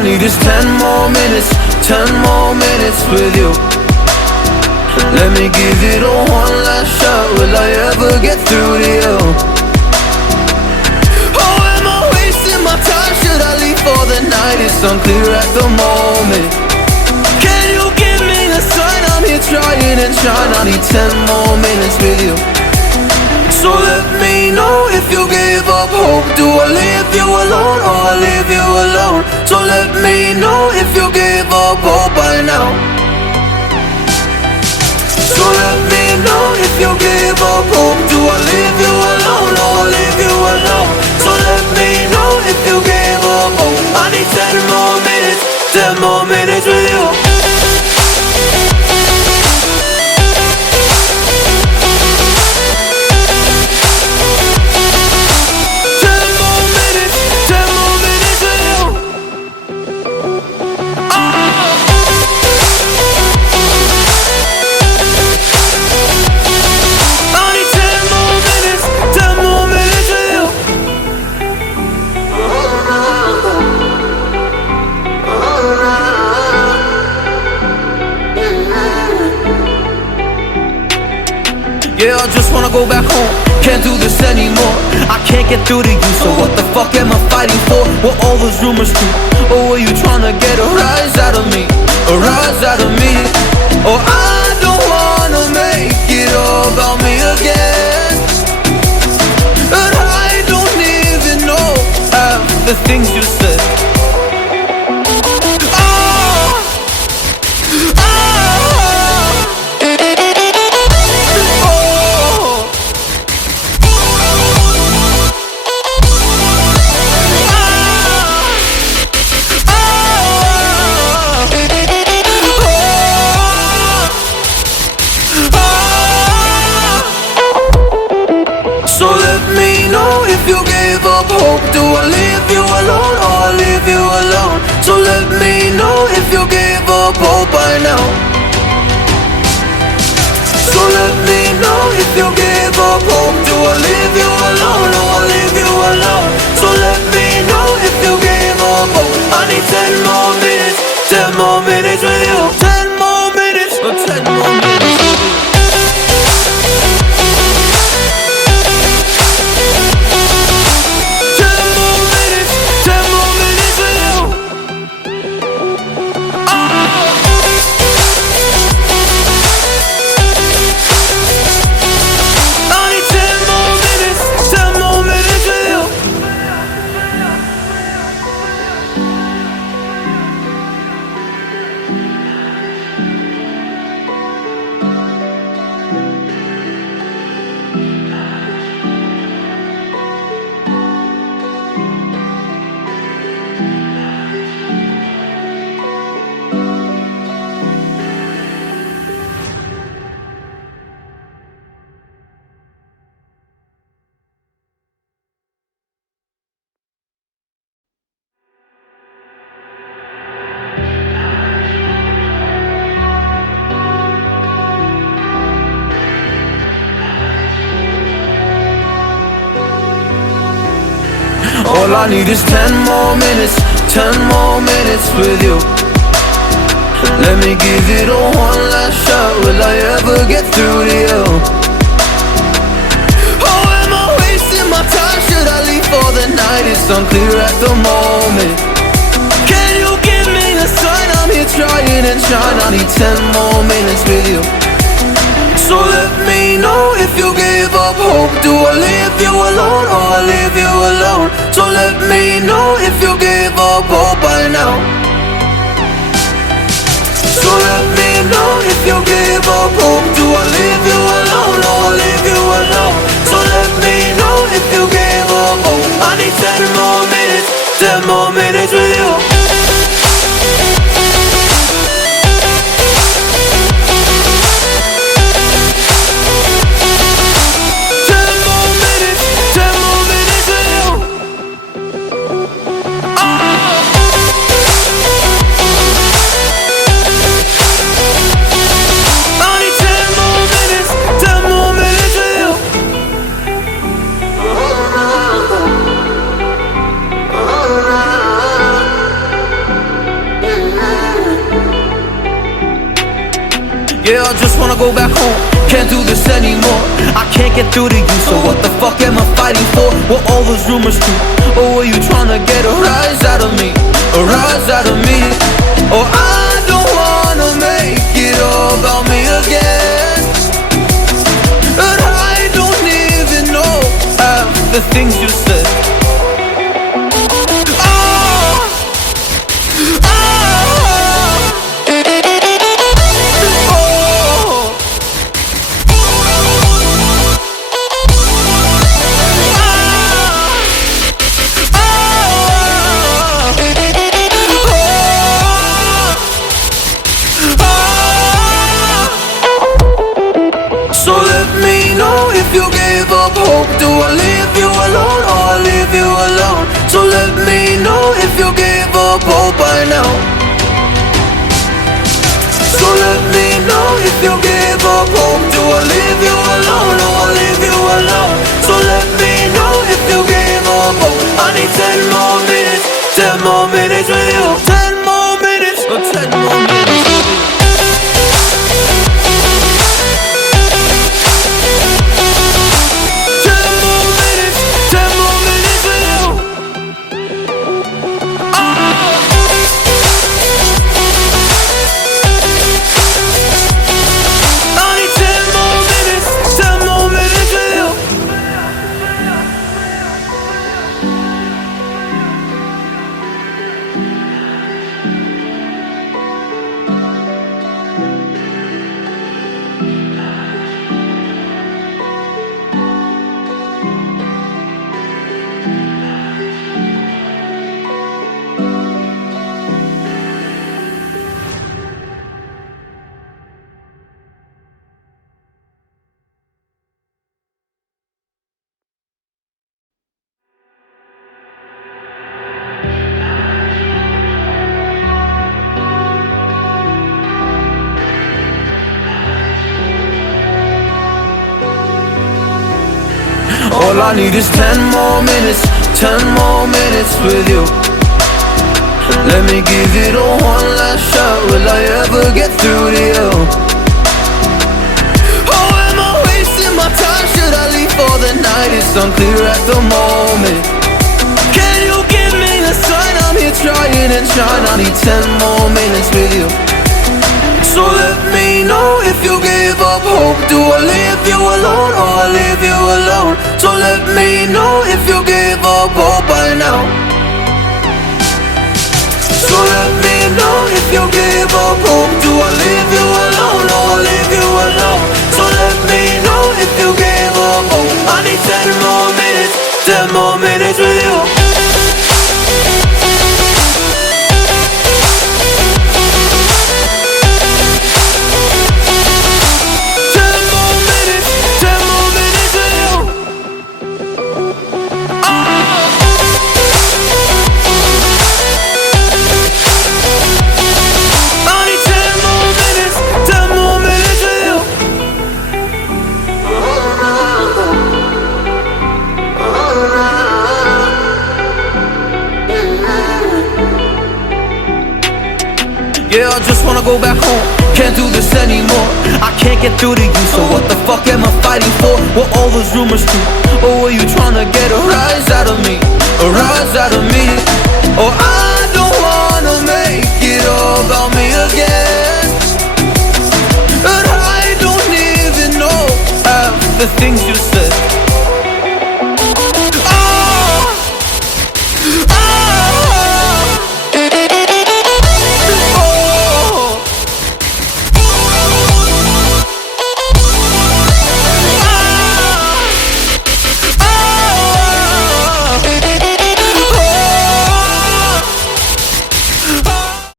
I need is 10 more minutes, 10 more minutes with you. Let me give it a one last shot. Will I ever get through to you? Oh, am I wasting my time? Should I leave for the night? It's unclear at the moment. Can you give me a sign? I'm here trying and trying. I need 10 more minutes with you. So let me know if you gave up hope. Do I leave you alone or I leave you alone? So let me know if you gave up hope by now. So let me know if you gave up hope. Do I leave you alone or I leave you alone? So let me know if you gave up hope. I need 10 more minutes, 10 more minutes with you. Yeah, I just wanna go back home. Can't do this anymore. I can't get through to you, so what the fuck am I fighting for? Were all those rumors true? Or were you trying to get a rise out of me? A rise out of me? Or I don't wanna make it all about me again. And I don't even know half the things you said. So let me know if you gave up hope. Do I leave you alone or I leave you alone? So let me know if you gave up hope by now. So let me know if you gave up hope. Do I leave you alone or I leave you alone? So let me know if you gave up hope. I need 10 more minutes, 10 more minutes with you. 10 more minutes, 10 more minutes with you. All I need is 10 more minutes, 10 more minutes with you. Let me give it a one last shot. Will I ever get through to you? Oh, am I wasting my time? Should I leave for the night? It's unclear at the moment. Can you give me a sign? I'm here trying and trying. I need 10 more minutes with you. So let me know if you gave up hope. Do I leave you alone or I leave you alone? So let me know if you gave up hope by now. So let me know if you gave up hope. Do I leave you alone or I leave you alone? So let me know if you gave up hope. I need 10 more minutes, 10 more minutes with you. I need 10 Yeah, I just wanna go back home. Can't do this anymore. I can't get through to you, so what the fuck am I fighting for? Were all those rumors true? Or were you trying to get a rise out of me? A rise out of me? Oh, I don't wanna make it all about me again, but I don't even know half the things you said. So let me know if you gave up hope. Do I leave you alone or I leave you alone? So let me know if you gave up hope by now. So let me know if you gave up hope. Do I leave you alone or I leave you alone? So let me know if you gave up hope. I need 10 more minutes, 10 more minutes with you. 10 more minutes, or 10 more minutes with you. All I need is 10 more minutes, 10 more minutes with you. Let me give it a one last shot. Will I ever get through to you? Oh, am I wasting my time? Should I leave for the night? It's unclear at the moment. Can you give me a sign? I'm here trying and trying. I need 10 more minutes with you. So let me know if you gave up hope. Do I leave you alone or I leave you alone? So let me know if you gave up hope by now. So let me know if you gave up hope. Do I leave you alone or I leave you alone? So let me know if you gave up hope. I need 10 more minutes, 10 more minutes with you. Yeah, I just wanna go back home. Can't do this anymore. I can't get through to you, so what the fuck am I fighting for? Were all those rumors true? Or were you trying to get a rise out of me? A rise out of me? Or